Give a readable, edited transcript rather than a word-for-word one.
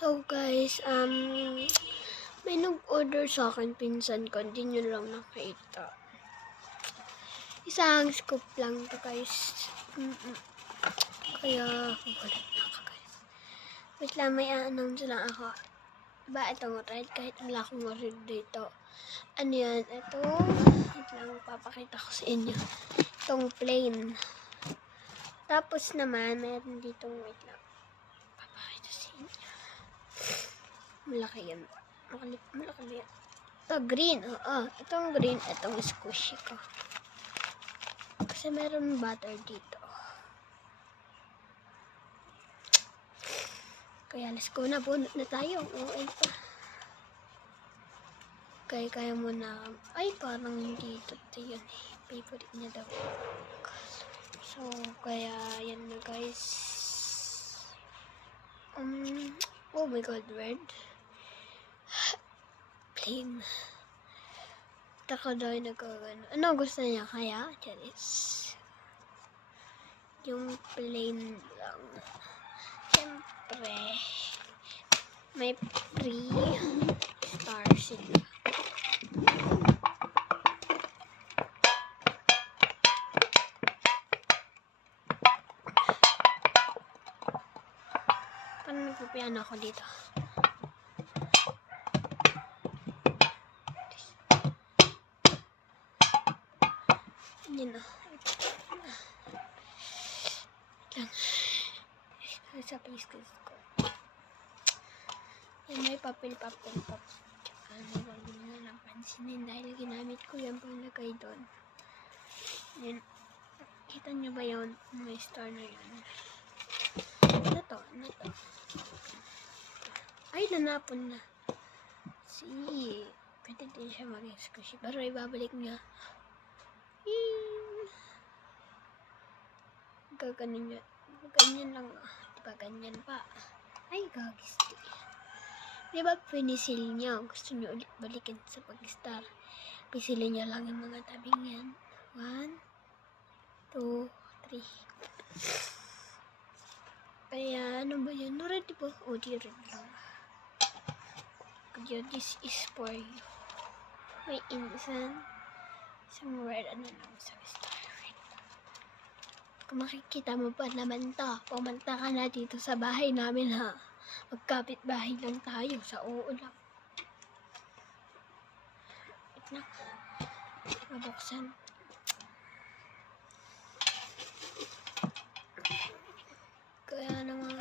So guys, may nag-order sa akin pinsan ko, hindi nyo lang nakita. Isang scoop lang to guys. Kaya, wala na ako guys. Wait lang, may announce lang ako. Diba itong red, kahit wala akong red dito. Ano yan? Ito, wait lang, papakita ko sa inyo. Itong plain. Tapos naman, meron ditong, wait lang, papakita sa inyo. Malaki yan. Malaki yan. Ito, green. Oo. Itong green, itong squishy ko. Kasi meron butter dito. Kaya let's go na. Bunot na tayo. Okay pa. Kaya mo na. Ay, parang hindi ito yun eh. Favorite niya daw. So, kaya yan na guys. Oh my god, red. Plain. Tako daw yung nagkagano. Ano gusto niya kaya? Charis. Yung plain lang. Siyempre, may 3 stars sila. Paano nagpipiano ako dito? Yan na. Lang. Sa places ko. Yan, may papel-papel pa. Tsaka huwag nyo na lang pansinin dahil ginamit ko yan paglagay doon. Yan. Kita nyo ba yun? May star na yun. Ano to? Ay, nanapon na. See. Pwede din siya maging squishy. Pero ibabalik niya. Gaganon yun. Ganyan lang. Diba ganyan pa? Ay, gagisti. Diba pinisil niya? Gusto niyo ulit balikin sa pag-star. Pisilin niya lang yung mga tabing yan. 1, 2, 3. Kaya, ano ba yan? Red ba? O, di red lang. Kaya, this is for you. May isang red, ano lang, isang star. Kung makikita mo pa naman to, pumunta ka na dito sa bahay namin ha. Magkapit bahay lang tayo sa uulap. Wait na. Mabuksan. Kaya naman